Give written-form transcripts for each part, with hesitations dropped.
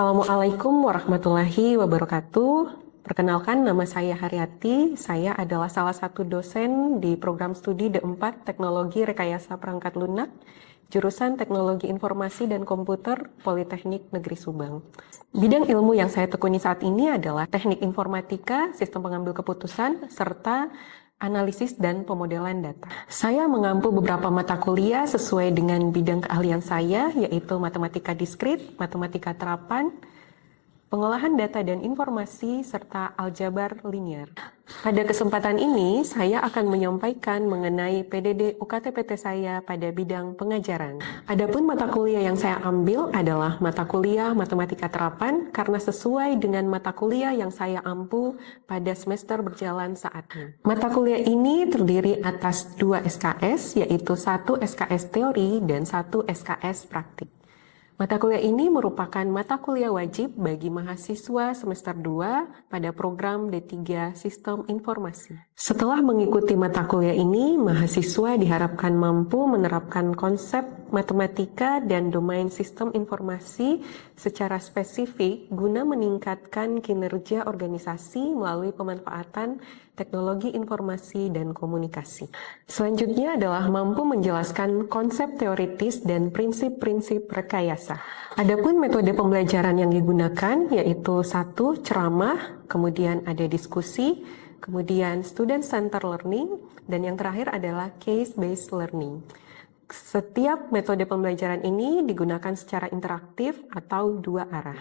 Assalamualaikum warahmatullahi wabarakatuh. Perkenalkan, nama saya Haryati. Saya adalah salah satu dosen di program studi D4 Teknologi Rekayasa Perangkat Lunak, jurusan Teknologi Informasi dan Komputer, Politeknik Negeri Subang. Bidang ilmu yang saya tekuni saat ini adalah Teknik Informatika, Sistem Pengambil Keputusan, serta Analisis dan Pemodelan Data. Saya mengampu beberapa mata kuliah sesuai dengan bidang keahlian saya, yaitu Matematika Diskrit, Matematika Terapan, Pengolahan Data dan Informasi, serta Aljabar Linier. Pada kesempatan ini, saya akan menyampaikan mengenai PDD UKT-PT saya pada bidang pengajaran. Adapun mata kuliah yang saya ambil adalah mata kuliah Matematika Terapan karena sesuai dengan mata kuliah yang saya ampu pada semester berjalan saat ini. Mata kuliah ini terdiri atas 2 SKS, yaitu 1 SKS teori dan 1 SKS praktik. Mata kuliah ini merupakan mata kuliah wajib bagi mahasiswa semester 2 pada program D3 Sistem Informasi. Setelah mengikuti mata kuliah ini, mahasiswa diharapkan mampu menerapkan konsep matematika dan domain sistem informasi secara spesifik guna meningkatkan kinerja organisasi melalui pemanfaatan teknologi informasi dan komunikasi. Selanjutnya adalah mampu menjelaskan konsep teoritis dan prinsip-prinsip rekayasa. Adapun metode pembelajaran yang digunakan yaitu 1. Ceramah, kemudian ada diskusi, kemudian student center learning, dan yang terakhir adalah case-based learning. Setiap metode pembelajaran ini digunakan secara interaktif atau 2 arah.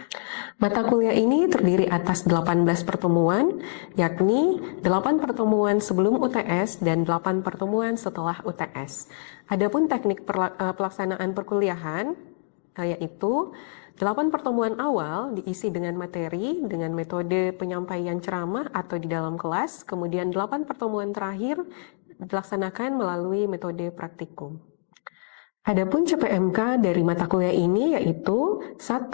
Mata kuliah ini terdiri atas 18 pertemuan, yakni 8 pertemuan sebelum UTS dan 8 pertemuan setelah UTS. Adapun teknik pelaksanaan perkuliahan, yaitu 8 pertemuan awal diisi dengan materi dengan metode penyampaian ceramah atau di dalam kelas, kemudian 8 pertemuan terakhir dilaksanakan melalui metode praktikum. Adapun CPMK dari mata kuliah ini yaitu 1.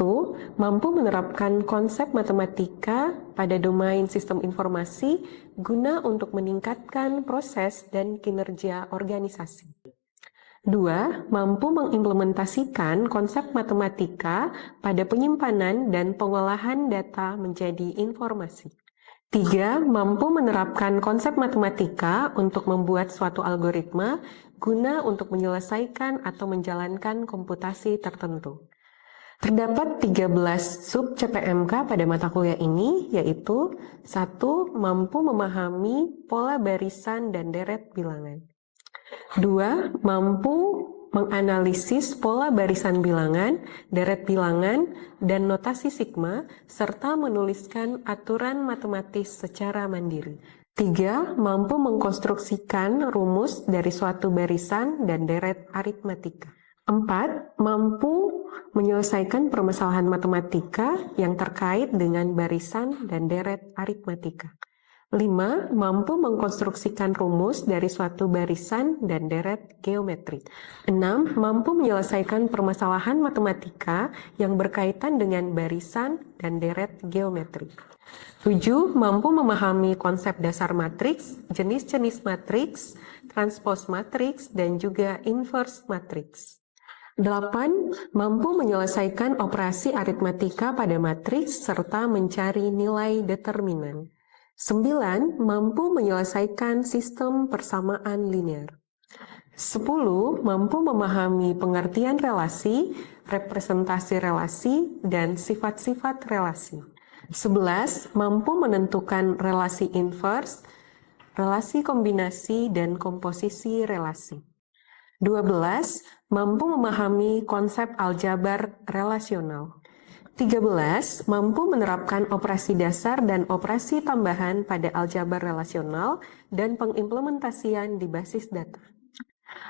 Mampu menerapkan konsep matematika pada domain sistem informasi guna untuk meningkatkan proses dan kinerja organisasi. 2. Mampu mengimplementasikan konsep matematika pada penyimpanan dan pengolahan data menjadi informasi. 3. Mampu menerapkan konsep matematika untuk membuat suatu algoritma guna untuk menyelesaikan atau menjalankan komputasi tertentu. Terdapat 13 sub CPMK pada mata kuliah ini, yaitu 1. Mampu memahami pola barisan dan deret bilangan. 2. Mampu menganalisis pola barisan bilangan, deret bilangan, dan notasi sigma, serta menuliskan aturan matematis secara mandiri. 3. Mampu mengkonstruksikan rumus dari suatu barisan dan deret aritmatika. 4. Mampu menyelesaikan permasalahan matematika yang terkait dengan barisan dan deret aritmatika. 5. Mampu mengkonstruksikan rumus dari suatu barisan dan deret geometri. 6. Mampu menyelesaikan permasalahan matematika yang berkaitan dengan barisan dan deret geometri. 7. Mampu memahami konsep dasar matriks, jenis-jenis matriks, transpose matriks, dan juga inverse matriks. 8. Mampu menyelesaikan operasi aritmatika pada matriks serta mencari nilai determinan. 9. Mampu menyelesaikan sistem persamaan linear. 10. Mampu memahami pengertian relasi, representasi relasi, dan sifat-sifat relasi. 11. Mampu menentukan relasi inverse, relasi kombinasi, dan komposisi relasi. 12. Mampu memahami konsep aljabar relasional. 13. Mampu menerapkan operasi dasar dan operasi tambahan pada aljabar relasional dan pengimplementasian di basis data.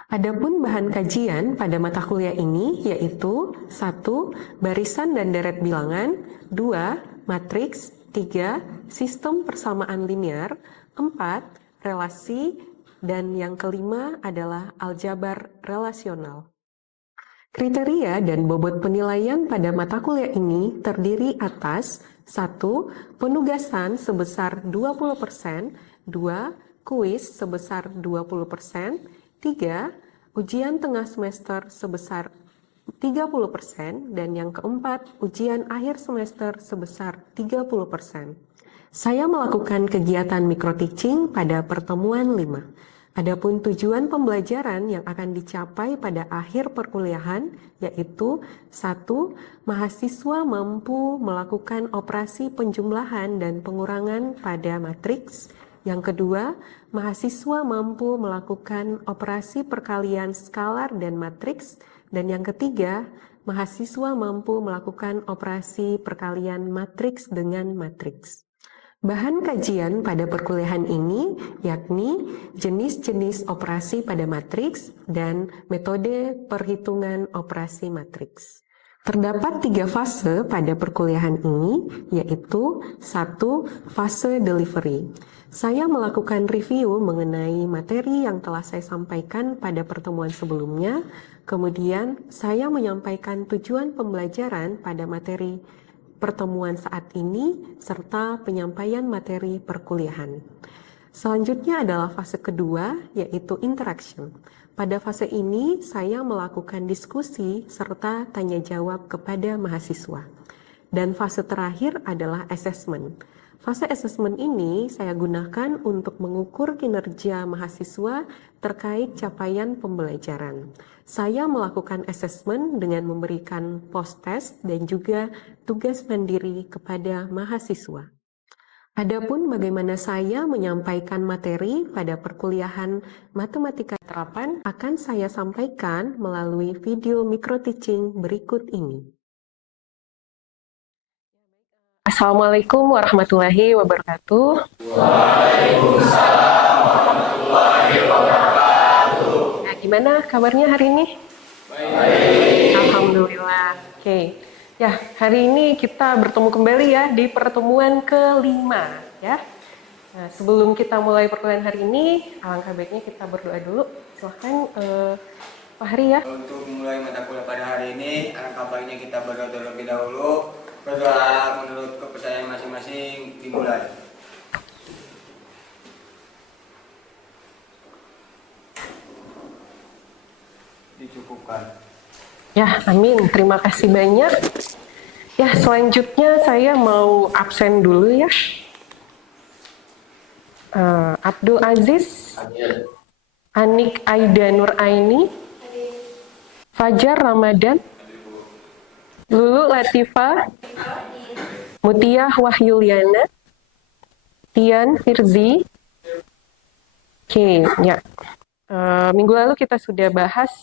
Adapun bahan kajian pada mata kuliah ini yaitu 1. Barisan dan deret bilangan, 2. Matriks, 3. Sistem persamaan linear, 4. Relasi, dan yang kelima adalah aljabar relasional. Kriteria dan bobot penilaian pada mata kuliah ini terdiri atas 1. Penugasan sebesar 20%, 2. Kuis sebesar 20%, 3. Ujian tengah semester sebesar 30%, dan yang keempat, ujian akhir semester sebesar 30%. Saya melakukan kegiatan micro-teaching pada pertemuan 5. Adapun tujuan pembelajaran yang akan dicapai pada akhir perkuliahan yaitu 1. Mahasiswa mampu melakukan operasi penjumlahan dan pengurangan pada matriks. Yang kedua, mahasiswa mampu melakukan operasi perkalian skalar dan matriks. Dan yang ketiga, mahasiswa mampu melakukan operasi perkalian matriks dengan matriks. Bahan kajian pada perkuliahan ini yakni jenis-jenis operasi pada matriks dan metode perhitungan operasi matriks. Terdapat 3 fase pada perkuliahan ini, yaitu 1. Fase delivery. Saya melakukan review mengenai materi yang telah saya sampaikan pada pertemuan sebelumnya, kemudian saya menyampaikan tujuan pembelajaran pada materi pertemuan saat ini, serta penyampaian materi perkuliahan. Selanjutnya adalah fase kedua, yaitu interaction. Pada fase ini, saya melakukan diskusi serta tanya jawab kepada mahasiswa. Dan fase terakhir adalah assessment. Fase assessment ini saya gunakan untuk mengukur kinerja mahasiswa terkait capaian pembelajaran. Saya melakukan assessment dengan memberikan post-test dan juga tugas mandiri kepada mahasiswa. Adapun bagaimana saya menyampaikan materi pada perkuliahan matematika terapan akan saya sampaikan melalui video micro-teaching berikut ini. Assalamualaikum warahmatullahi wabarakatuh. Waalaikumsalam warahmatullahi wabarakatuh. Nah, gimana kabarnya hari ini? Baik. Alhamdulillah. Oke. Ya, hari ini kita bertemu kembali ya di pertemuan kelima ya. Nah, sebelum kita mulai perkuliahan hari ini, alangkah baiknya kita berdoa dulu. Silahkan Pak Hari ya. Untuk memulai mata kuliah pada hari ini, alangkah baiknya kita berdoa terlebih dahulu. Berdoa menurut kepercayaan masing-masing dimulai. Dicukupkan. Ya, amin. Terima kasih banyak. Ya, selanjutnya saya mau absen dulu ya. Abdul Aziz, Anik Aida Nuraini, Fajar Ramadan, Lulu Latifah, Mutiah Wahyuliana, Tian Firzi. Oke, ya. Minggu lalu kita sudah bahas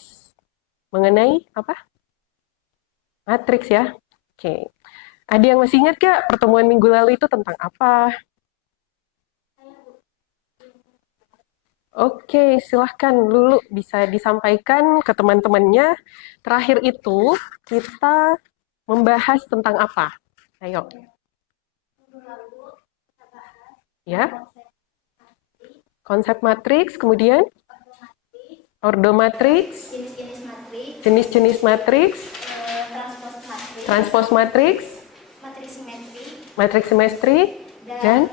mengenai apa? Matriks ya. Oke. Ada yang masih ingat gak pertemuan minggu lalu itu tentang apa? Oke, silahkan Lulu bisa disampaikan ke teman-temannya. Terakhir itu kita membahas tentang apa? Ayo. Ya. Konsep matriks, kemudian ordomatriks, jenis-jenis matriks, transpose matriks, matriks simetri, dan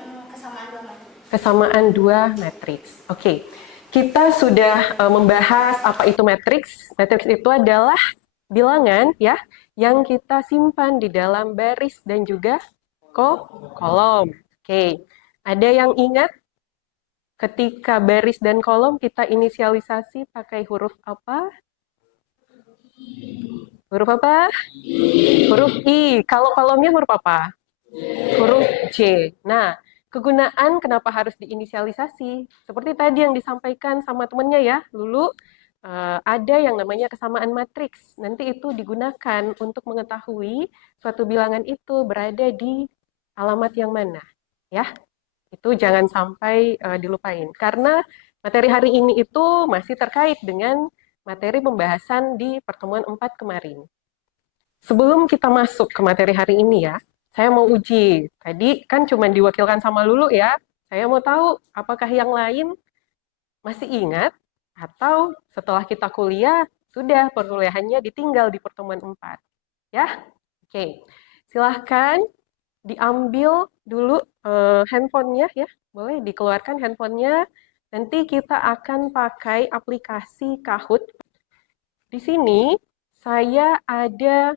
kesamaan dua matriks. Oke, kita sudah membahas apa itu matriks. Matriks itu adalah bilangan ya yang kita simpan di dalam baris dan juga kolom. Oke, ada yang ingat ketika baris dan kolom kita inisialisasi pakai huruf apa? Huruf apa? Huruf I. Kalau kolomnya huruf apa? Huruf C. Nah, kegunaan kenapa harus diinisialisasi? Seperti tadi yang disampaikan sama temennya ya, Lulu, ada yang namanya kesamaan matriks. Nanti itu digunakan untuk mengetahui suatu bilangan itu berada di alamat yang mana. Ya, itu jangan sampai dilupain. Karena materi hari ini itu masih terkait dengan materi pembahasan di pertemuan 4 kemarin. Sebelum kita masuk ke materi hari ini ya, saya mau uji. Tadi kan cuma diwakilkan sama Lulu ya. Saya mau tahu apakah yang lain masih ingat atau setelah kita kuliah sudah perkuliahannya ditinggal di pertemuan 4. Ya? Oke. Silahkan diambil dulu handphonenya ya. Boleh dikeluarkan handphonenya. Nanti kita akan pakai aplikasi Kahoot. Di sini saya ada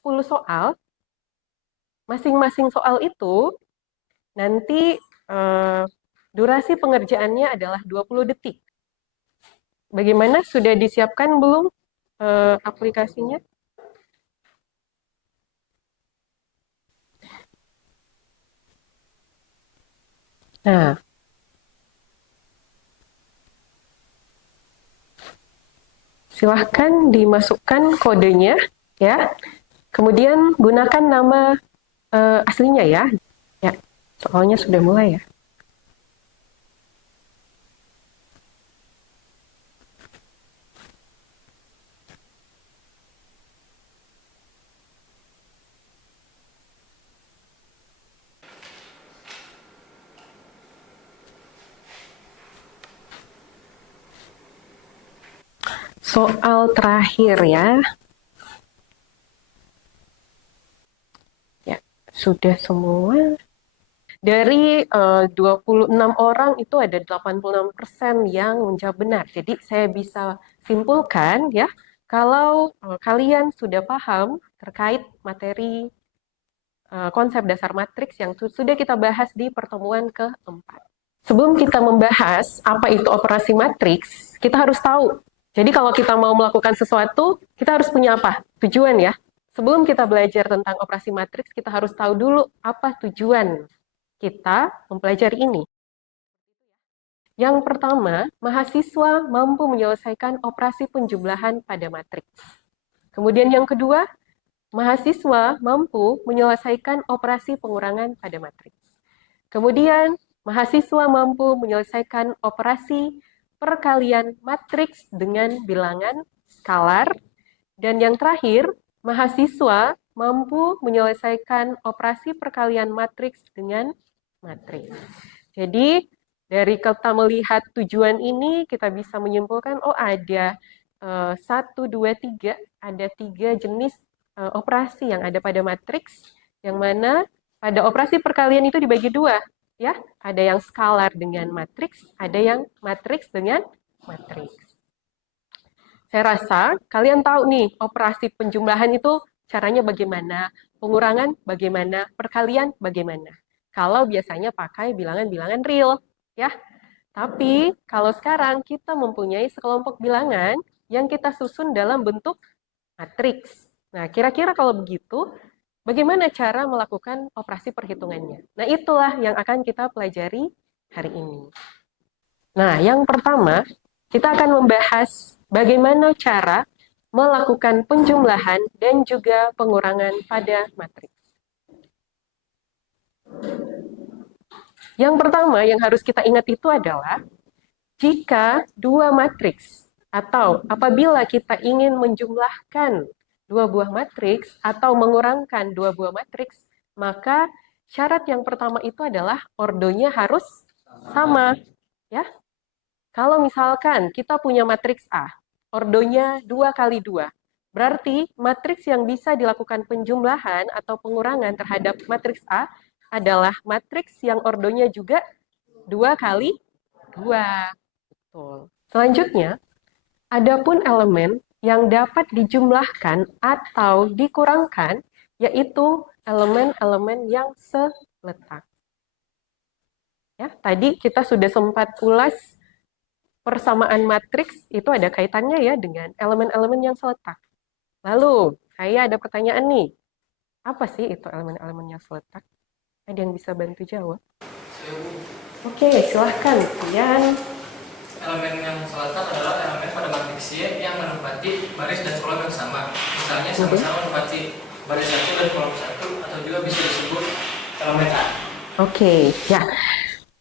10 soal. Masing-masing soal itu nanti durasi pengerjaannya adalah 20 detik. Bagaimana, sudah disiapkan belum aplikasinya? Nah, silahkan dimasukkan kodenya ya. Kemudian gunakan nama aslinya ya. Ya, soalnya sudah mulai ya. Soal terakhir ya. Ya, sudah semua. Dari 26 orang itu ada 86% yang menjawab benar. Jadi saya bisa simpulkan ya, kalau kalian sudah paham terkait materi konsep dasar matriks yang sudah kita bahas di pertemuan keempat. Sebelum kita membahas apa itu operasi matriks, kita harus tahu. Jadi kalau kita mau melakukan sesuatu, kita harus punya apa? Tujuan ya. Sebelum kita belajar tentang operasi matriks, kita harus tahu dulu apa tujuan kita mempelajari ini. Yang pertama, mahasiswa mampu menyelesaikan operasi penjumlahan pada matriks. Kemudian yang kedua, mahasiswa mampu menyelesaikan operasi pengurangan pada matriks. Kemudian, mahasiswa mampu menyelesaikan operasi perkalian matriks dengan bilangan skalar. Dan yang terakhir, mahasiswa mampu menyelesaikan operasi perkalian matriks dengan matriks. Jadi, dari kita melihat tujuan ini, kita bisa menyimpulkan, oh ada 1, 2, 3, ada 3 jenis operasi yang ada pada matriks, yang mana pada operasi perkalian itu dibagi 2, ya. Ada yang skalar dengan matriks, ada yang matriks dengan matriks. Saya rasa kalian tahu nih, operasi penjumlahan itu caranya bagaimana, pengurangan bagaimana, perkalian bagaimana. Kalau biasanya pakai bilangan-bilangan real, ya. Tapi kalau sekarang kita mempunyai sekelompok bilangan yang kita susun dalam bentuk matriks. Nah, kira-kira kalau begitu, bagaimana cara melakukan operasi perhitungannya? Nah, itulah yang akan kita pelajari hari ini. Nah, yang pertama, kita akan membahas bagaimana cara melakukan penjumlahan dan juga pengurangan pada matriks. Yang pertama yang harus kita ingat itu adalah jika dua matriks atau apabila kita ingin menjumlahkan dua buah matriks atau mengurangkan dua buah matriks, maka syarat yang pertama itu adalah ordonya harus sama, ya. Kalau misalkan kita punya matriks A, ordonya 2 kali 2, berarti matriks yang bisa dilakukan penjumlahan atau pengurangan terhadap matriks A adalah matriks yang ordonya juga 2 kali 2. Betul. Selanjutnya, adapun elemen yang dapat dijumlahkan atau dikurangkan, yaitu elemen-elemen yang seletak. Ya, tadi kita sudah sempat ulas persamaan matriks itu ada kaitannya ya dengan elemen-elemen yang seletak. Lalu, saya ada pertanyaan nih. Apa sih itu elemen-elemen yang seletak? Ada yang bisa bantu jawab? Oke, silahkan. Kemudian, elemen yang seletak adalah elemen pada matriks Y yang menempati baris dan kolom yang sama. Misalnya sama-sama menempati baris 1 dan kolom 1, atau juga bisa disebut elemen A. Oke, ya.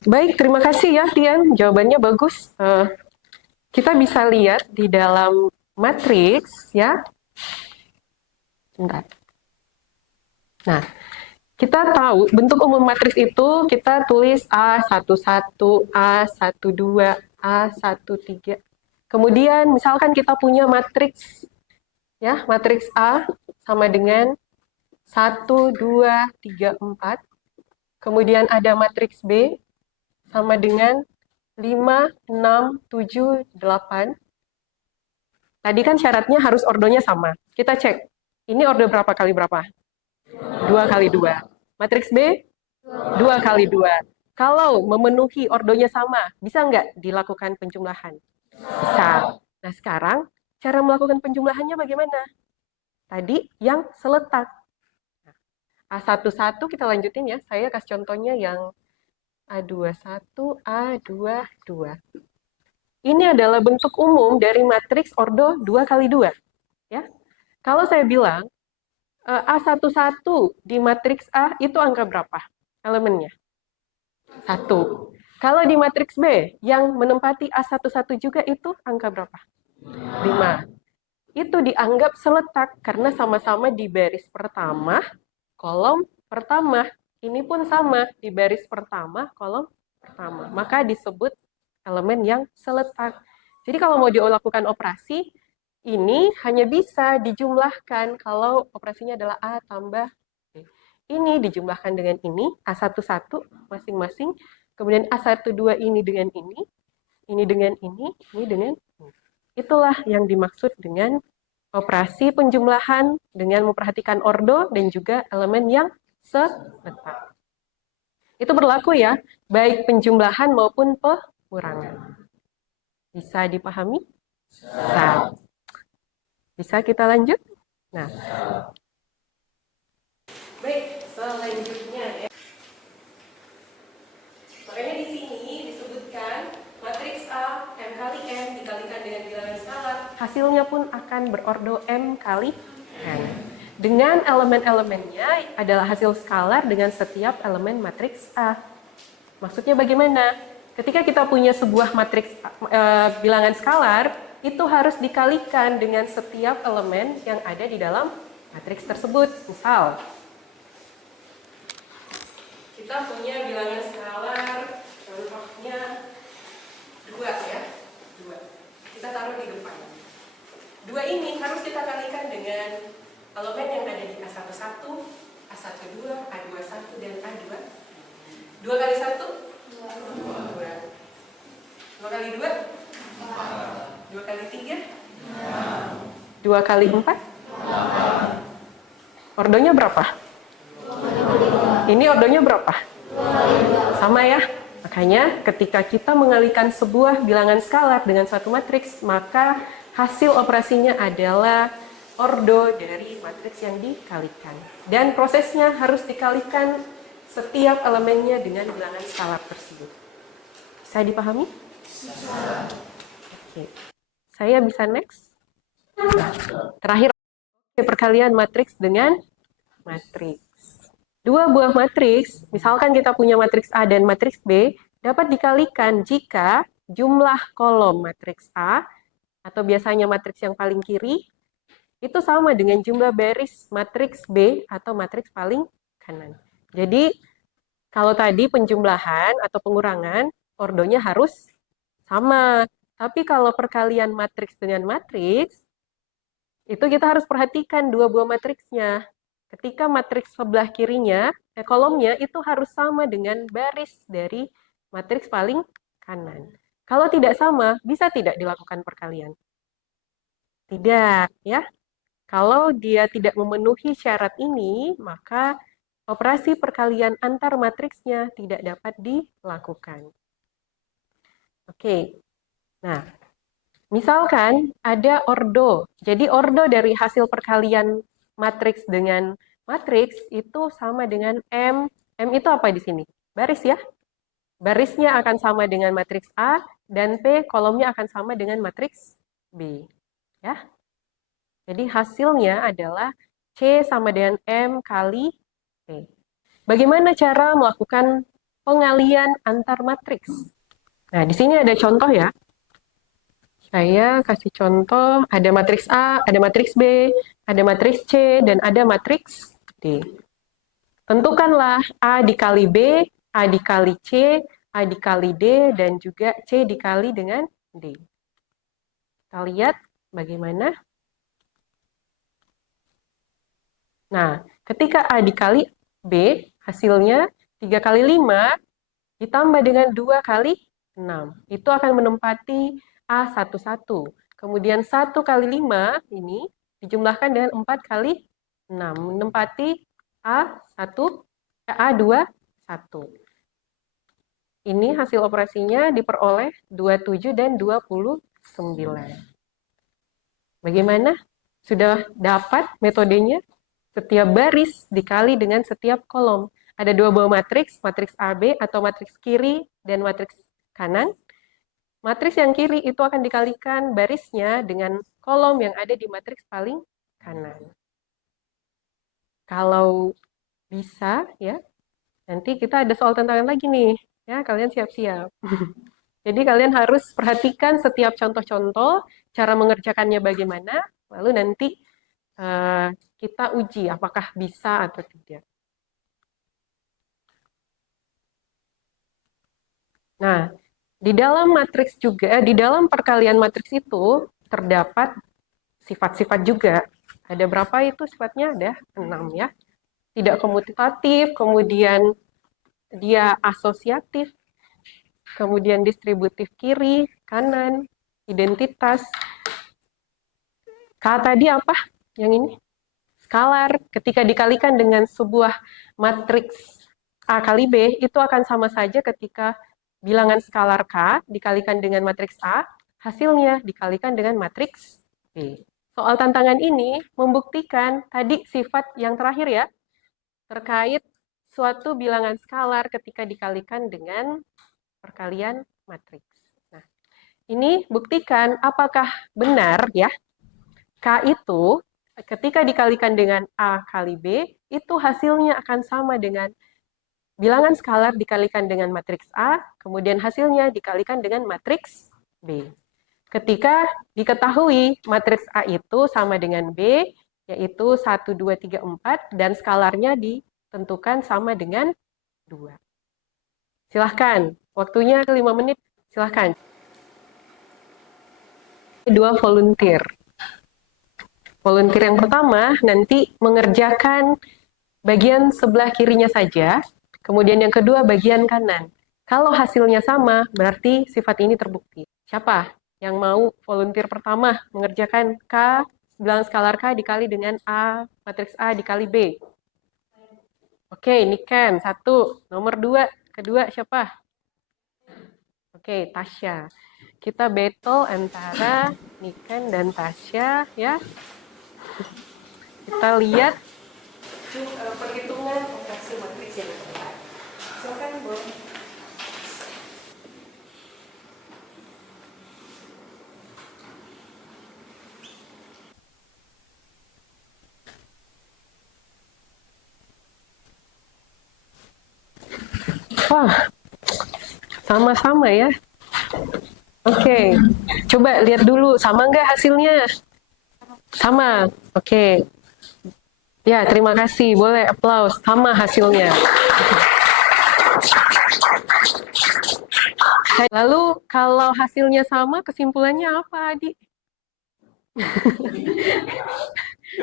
Baik, terima kasih ya Tian, jawabannya bagus. Kita bisa lihat di dalam matriks ya. Bentar. Nah, kita tahu bentuk umum matriks itu kita tulis A11, A12, A13. Kemudian misalkan kita punya matriks ya, matriks A sama dengan 1, 2, 3, 4. Kemudian ada matriks B sama dengan 5, 6, 7, 8. Tadi kan syaratnya harus ordonya sama. Kita cek. Ini ordo berapa kali berapa? 2 kali 2. Matriks B? 2 kali 2. Kalau memenuhi ordonya sama, bisa nggak dilakukan penjumlahan? Bisa. Nah, sekarang cara melakukan penjumlahannya bagaimana? Tadi yang seletak. A11 kita lanjutin ya. Saya kasih contohnya yang A21, A22. Ini adalah bentuk umum dari matriks ordo 2 kali 2. Ya. Kalau saya bilang A11 di matriks A itu angka berapa elemennya? 1. Kalau di matriks B yang menempati A11 juga itu angka berapa? 5. Itu dianggap seletak karena sama-sama di baris pertama, kolom pertama. Ini pun sama di baris pertama, kolom pertama. Maka disebut elemen yang seletak. Jadi kalau mau dilakukan operasi, ini hanya bisa dijumlahkan kalau operasinya adalah A tambah B. Ini dijumlahkan dengan ini, A11 masing-masing, kemudian A12 ini dengan ini dengan ini dengan ini. Itulah yang dimaksud dengan operasi penjumlahan dengan memperhatikan ordo dan juga elemen yang seletak. Itu berlaku ya, baik penjumlahan maupun pengurangan. Bisa dipahami? Bisa. Bisa kita lanjut? Nah, baik, selanjutnya ya. Makanya di sini disebutkan matriks A M kali N dikalikan dengan bilangan skalar, hasilnya pun akan berordo M kali N. Dengan elemen-elemennya adalah hasil skalar dengan setiap elemen matriks A. Maksudnya bagaimana? Ketika kita punya sebuah matriks bilangan skalar, itu harus dikalikan dengan setiap elemen yang ada di dalam matriks tersebut. Misal, kita punya bilangan skalar, contohnya 2 ya. 2. Kita taruh di depan. 2 ini harus kita kalikan dengan elemen yang ada di A11, A12, A21, dan A2. 2 kali 1? 2. 2 kali 2? 2 kali 3? 2 kali 4? Ordonya berapa? Ini ordonya berapa? Sama ya? Makanya ketika kita mengalihkan sebuah bilangan skalar dengan suatu matriks, maka hasil operasinya adalah ordo dari matriks yang dikalikan. Dan prosesnya harus dikalikan setiap elemennya dengan bilangan skalar tersebut. Bisa dipahami? Bisa. Oke. Saya bisa next? Nah, terakhir, perkalian matriks dengan matriks. Dua buah matriks, misalkan kita punya matriks A dan matriks B, dapat dikalikan jika jumlah kolom matriks A, atau biasanya matriks yang paling kiri, itu sama dengan jumlah baris matriks B atau matriks paling kanan. Jadi, kalau tadi penjumlahan atau pengurangan, ordonya harus sama. Tapi kalau perkalian matriks dengan matriks, itu kita harus perhatikan dua buah matriksnya. Ketika matriks sebelah kirinya, kolomnya itu harus sama dengan baris dari matriks paling kanan. Kalau tidak sama, bisa tidak dilakukan perkalian? Tidak, ya. Kalau dia tidak memenuhi syarat ini, maka operasi perkalian antar matriksnya tidak dapat dilakukan. Oke. Nah, misalkan ada ordo. Jadi ordo dari hasil perkalian matriks dengan matriks itu sama dengan M. M itu apa di sini? Baris ya. Barisnya akan sama dengan matriks A dan P kolomnya akan sama dengan matriks B. Ya. Jadi hasilnya adalah C sama dengan M kali P. Bagaimana cara melakukan pengalian antar matriks? Nah, di sini ada contoh ya. Saya kasih contoh, ada matriks A, ada matriks B, ada matriks C, dan ada matriks D. Tentukanlah A dikali B, A dikali C, A dikali D, dan juga C dikali dengan D. Kita lihat bagaimana. Nah, ketika A dikali B, hasilnya 3 kali 5 ditambah dengan 2 kali 6. Itu akan menempati A11. Kemudian 1 kali 5 ini dijumlahkan dengan 4 kali 6. Menempati A1, A2, 1. Ini hasil operasinya diperoleh 27 dan 29. Bagaimana? Sudah dapat metodenya? Setiap baris dikali dengan setiap kolom. Ada 2 buah matriks, matriks AB atau matriks kiri dan matriks kanan. Matriks yang kiri itu akan dikalikan barisnya dengan kolom yang ada di matriks paling kanan. Kalau bisa ya, nanti kita ada soal tantangan lagi nih. Ya, kalian siap-siap. Jadi kalian harus perhatikan setiap contoh-contoh, cara mengerjakannya bagaimana, lalu nanti kita uji apakah bisa atau tidak. Nah, di dalam matriks juga, di dalam perkalian matriks itu terdapat sifat-sifat juga. Ada berapa itu sifatnya? Ada 6 ya. Tidak komutatif, kemudian dia asosiatif, kemudian distributif kiri, kanan, identitas. K tadi apa? Yang ini? Skalar. Ketika dikalikan dengan sebuah matriks A kali B, itu akan sama saja ketika bilangan skalar K dikalikan dengan matriks A, hasilnya dikalikan dengan matriks B. Soal tantangan ini membuktikan tadi sifat yang terakhir ya, terkait suatu bilangan skalar ketika dikalikan dengan perkalian matriks. Nah, ini buktikan apakah benar ya, K itu ketika dikalikan dengan A kali B, itu hasilnya akan sama dengan bilangan skalar dikalikan dengan matriks A, kemudian hasilnya dikalikan dengan matriks B. Ketika diketahui matriks A itu sama dengan B, yaitu 1, 2, 3, 4, dan skalarnya ditentukan sama dengan 2. Silahkan, waktunya 5 menit, silahkan. 2 volunteer. Volunteer yang pertama nanti mengerjakan bagian sebelah kirinya saja, kemudian yang kedua bagian kanan. Kalau hasilnya sama, berarti sifat ini terbukti. Siapa yang mau volunteer pertama mengerjakan K, bilangan skalar K dikali dengan A, matriks A dikali B? Oke, Niken, 1. Nomor 2, kedua siapa? Oke, Tasya. Kita battle antara Niken dan Tasya ya. Kita lihat perhitungan operasi matriks yang tepat. Silakan, Bu. Wah, sama-sama ya. Oke, coba lihat dulu, sama nggak hasilnya? Sama, oke. Ya, terima kasih. Boleh aplaus. Sama hasilnya. Lalu kalau hasilnya sama, kesimpulannya apa, Adi?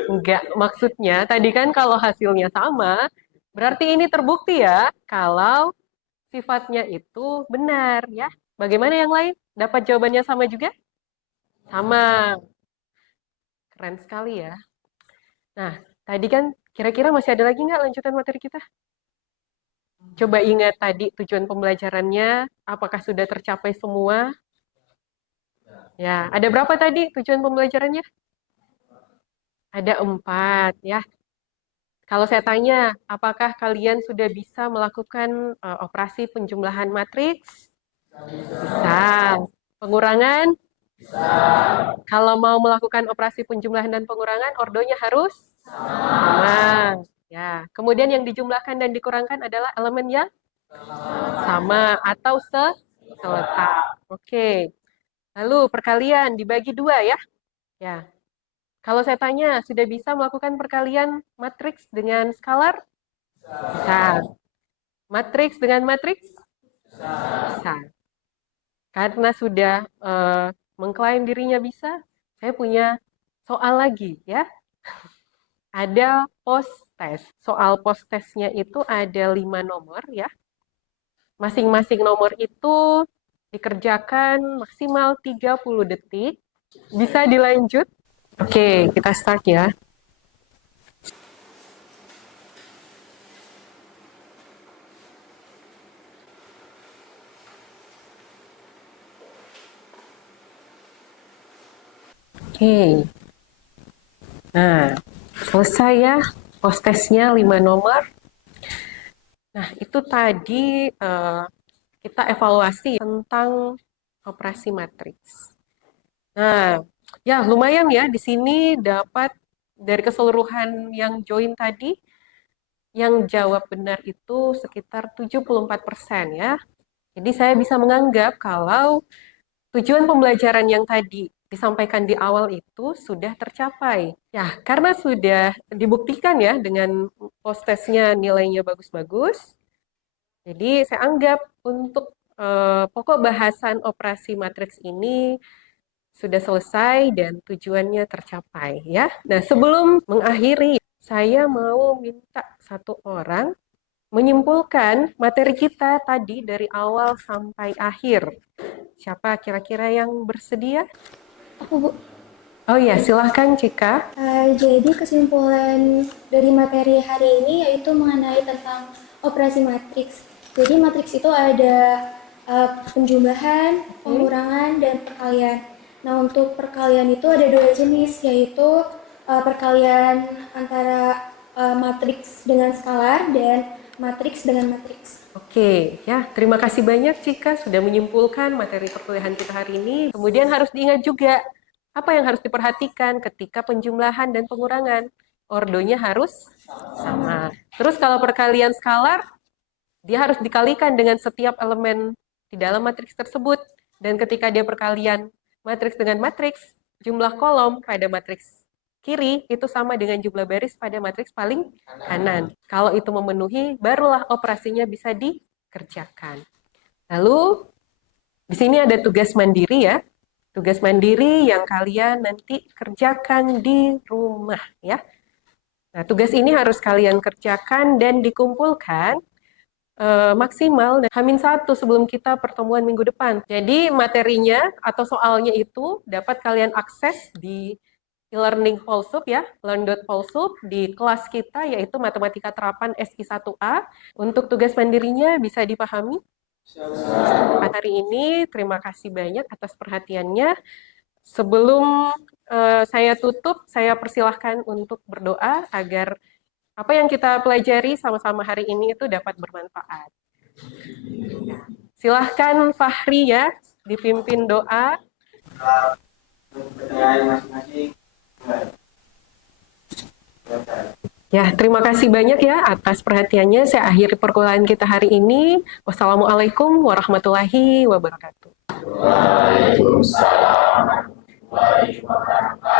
Enggak, maksudnya tadi kan kalau hasilnya sama, berarti ini terbukti ya kalau sifatnya itu benar ya. Bagaimana yang lain? Dapat jawabannya sama juga? Sama. Keren sekali ya. Nah, tadi kan kira-kira masih ada lagi nggak lanjutan materi kita? Coba ingat tadi tujuan pembelajarannya, apakah sudah tercapai semua? Ya, ada berapa tadi tujuan pembelajarannya? Ada 4 ya. Kalau saya tanya, apakah kalian sudah bisa melakukan operasi penjumlahan matriks? Bisa. Pengurangan? Bisa. Kalau mau melakukan operasi penjumlahan dan pengurangan, ordonya harus? Sama. Ya. Kemudian yang dijumlahkan dan dikurangkan adalah elemen yang? Sama atau seletak. Oke. Lalu perkalian dibagi 2 ya. Ya. Kalau saya tanya, sudah bisa melakukan perkalian matriks dengan skalar? Bisa. Matriks dengan matriks? Bisa. Karena sudah mengklaim dirinya bisa, saya punya soal lagi ya. Ada post test. Soal post testnya itu ada 5 nomor ya. Masing-masing nomor itu dikerjakan maksimal 30 detik. Bisa dilanjut? Oke, kita start ya. Oke. Nah, selesai ya post testnya 5 nomor. Nah, itu tadi kita evaluasi tentang operasi matriks. Nah, ya lumayan ya di sini dapat dari keseluruhan yang join tadi, yang jawab benar itu sekitar 74% ya. Jadi saya bisa menganggap kalau tujuan pembelajaran yang tadi disampaikan di awal itu sudah tercapai. Ya, karena sudah dibuktikan ya dengan post testnya nilainya bagus-bagus, jadi saya anggap untuk pokok bahasan operasi matriks ini sudah selesai dan tujuannya tercapai ya. Nah, sebelum mengakhiri, saya mau minta satu orang menyimpulkan materi kita tadi dari awal sampai akhir. Siapa kira-kira yang bersedia? Aku, Bu. Oh ya, silahkan Cika. Jadi kesimpulan dari materi hari ini yaitu mengenai tentang operasi matriks. Jadi matriks itu ada penjumlahan, pengurangan, dan perkalian. Nah, untuk perkalian itu ada dua jenis, yaitu perkalian antara matriks dengan skalar dan matriks dengan matriks. Oke, ya terima kasih banyak Cika sudah menyimpulkan materi perkuliahan kita hari ini. Kemudian harus diingat juga apa yang harus diperhatikan ketika penjumlahan dan pengurangan. Ordonya harus sama. Terus kalau perkalian skalar, dia harus dikalikan dengan setiap elemen di dalam matriks tersebut. Dan ketika dia perkalian matriks dengan matriks, jumlah kolom pada matriks kiri itu sama dengan jumlah baris pada matriks paling kanan. Kalau itu memenuhi, barulah operasinya bisa dikerjakan. Lalu, di sini ada tugas mandiri ya. Tugas mandiri yang kalian nanti kerjakan di rumah ya. Nah, tugas ini harus kalian kerjakan dan dikumpulkan maksimal H-1 sebelum kita pertemuan minggu depan. Jadi materinya atau soalnya itu dapat kalian akses di e-learning Polsup ya, learn.polsup di kelas kita yaitu Matematika Terapan SI1A. Untuk tugas mandirinya bisa dipahami? Hari ini terima kasih banyak atas perhatiannya. Sebelum saya tutup, saya persilahkan untuk berdoa agar apa yang kita pelajari sama-sama hari ini itu dapat bermanfaat. Silahkan Fahri ya, dipimpin doa. Ya, terima kasih banyak ya atas perhatiannya. Saya akhiri perkuliahan kita hari ini. Wassalamualaikum warahmatullahi wabarakatuh. Waalaikumsalam warahmatullahi wabarakatuh.